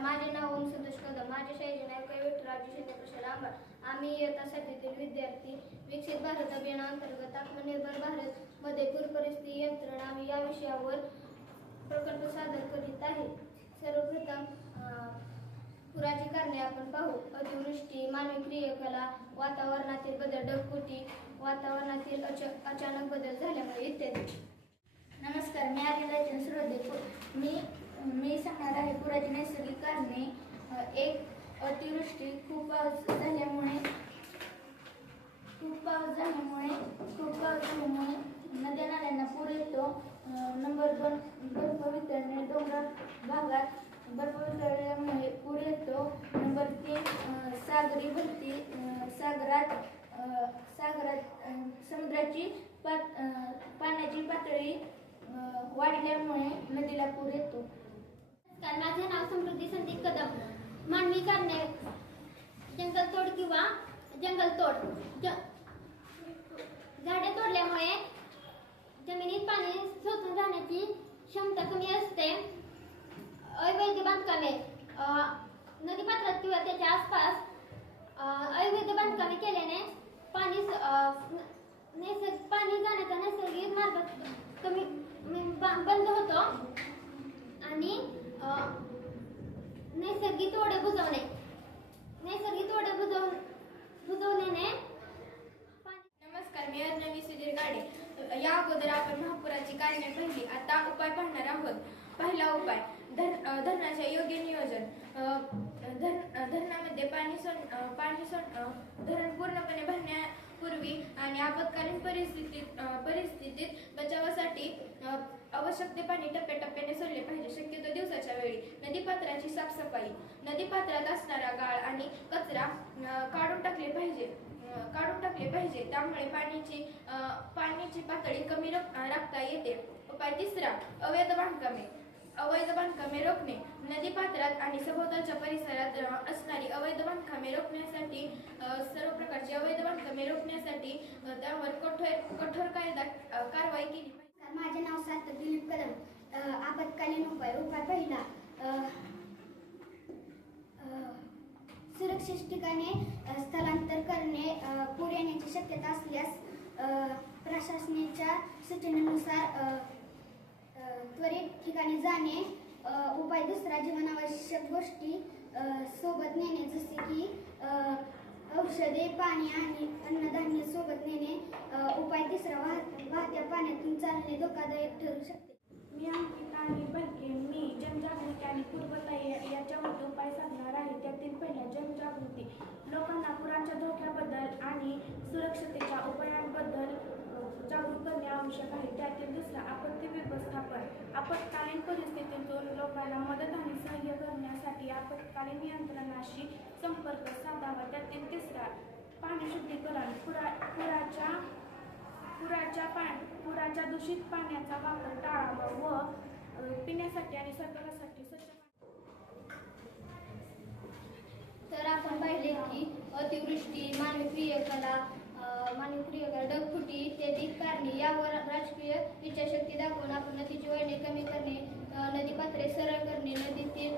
माझे नाव ओम संतोष कदम. माझ्या शाळेचे नाव विठ्ठलरावजी शिंदे प्रशाला आंबा. आम्ही इयत्ता 7तील विद्यार्थी. विकसित भारत अभियानाअंतर्गत आत्मनिर्भर भारत मध्ये पूर परिस्थिती यंत्रणा या विषयावर प्रकल्प सादर करीत आहे. सर्वप्रथम पुराची कारणे आपण पाहू. अतिवृष्टी, मानवी क्रियाकला, वातावरणातील बदल, ढगफुटी, वातावरणातील अचानक बदल झाल्यामुळे इत्यादी. नमस्कार, मी आदिल श्रोते. मी सांगणार आहे पुराची नैसर्गिक कारणे. एक, अतिवृष्टी. खूप पाऊस झाल्यामुळे नद्या नाल्यांना पूर येतो. नंबर 2, बर्फ वितळणे. डोंगराळ भागात बर्फ वितळल्यामुळे पूर येतो. नंबर 3, सागरी भरती. सागरात समुद्राची पाण्याची पातळी वाढल्यामुळे नदीला पूर येतो. माझे नाव समृद्धी संदीप कदम. मानवी कारणे: जंगलतोड किंवा जंगलतोड. झाडे तोडल्यामुळे जमिनीत पाणी शोषून जाण्याची क्षमता कमी असते. अवैध बांधकामे: नदीपात्रात किंवा त्याच्या आसपास अवैध बांधकामे केल्याने पाणी जाण्याचा नैसर्गिक मार्ग कमी बंद होतो. आणि नैसर्गिक ओढे बुजवणे. बुजवण्याने. नमस्कार, मी अर्णवी सुधीर गाडे. या अगोदर आपण महापुराची कारणे पाहिली. आता उपाय पाहणार आहोत. पहिला उपाय, धरणाचे योग्य नियोजन. धरणामध्ये धरण पूर्णपणे भरण्यापूर्वी आणि आपत्कालीन परिस्थितीत बचावासाठी आवश्यक ते पाणी टप्प्याटप्प्याने सोडले पाहिजे, शक्यतो दिवसाच्या वेळी. नदीपात्राची साफसफाई. नदीपात्रात असणारा गाळ आणि कचरा काढून टाकले पाहिजे. त्यामुळे पाण्याची पातळी कमी राखता येते. उपाय तिसरा, अवैध बांधकामे रोखणे. नदीपात्रात आणि सभोवतालच्या परिसरात असणारी अवैध बांधकामे रोखण्यासाठी सर्व प्रकारची अवैध बांधकामे रोखण्यासाठी त्यावर कठोर कारवाई केली पाहिजे. माझे नाव सार्थक दिलीप कदम. आपत्कालीन उपाय. उपाय पहिला, सुरक्षित ठिकाणी स्थलांतर करणे. पूर येण्याची शक्यता असल्यास प्रशासनाच्या सूचनेनुसार त्वरित ठिकाणी जाणे. उपाय दुसरा, जीवनावश्यक गोष्टी सोबत नेणे, जसे की औषधे, पाणी आणि अन्नधान्य सोबत नेणे. उपाय तिसरा, वाहत्या पाण्यातून चालणे धोकादायक ठरू शकते. मी अंकिता आणि बलके. मी जनजागृती आणि पूर्वतयारी याच्यावर उपाय साधणार आहे. त्यातील पहिला, जनजागृती. लोकांना पुराच्या धोक्याबद्दल आणि सुरक्षतेच्या उपायांबद्दल जागरूक करणे आवश्यक आहे. त्यातील दुसरा, आपत्ती व्यवस्थापन. आपत्कालीन परिस्थितीतून लोकांना मदत आणि सहाय्य करण्यासाठी आपत्कालीन नियंत्रणाशी संपर्क साधावा. त्यातील तिसरा, पाणी शुद्धीकरण. पुराच्या दूषित पाण्याचा वापर टाळावा व पिण्यासाठी आणि स्वयंपाकासाठी स्वच्छ पाणी. तर आपण पाहिले की अतिवृष्टी, मानवी क्रियाकला, ढगफुटी इत्यादी कारणे. यावर राजकीय इच्छाशक्ती दाखवून आपण नदीची वळणे कमी करणे, नदीपात्रे सरळ करणे, नदीतील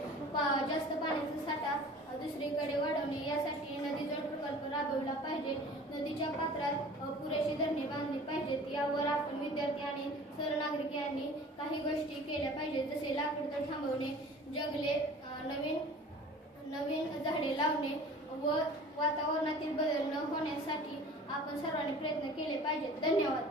जास्त पाण्याचा साठा दुसरीकडे वाढवणे यासाठी नदीजोड प्रकल्प राबवला पाहिजे. नदीच्या पात्रात पुरेशी धरणे बांधली पाहिजेत. यावर आपण विद्यार्थी आणि सर्व नागरिकांनी काही गोष्टी केल्या पाहिजेत, जसे लाकडतोड थांबवणे, जंगले, नवीन झाडे लावणे व वातावरणातील बदल न होण्यासाठी आपण सर्वांनी प्रयत्न केले पाहिजेत. धन्यवाद.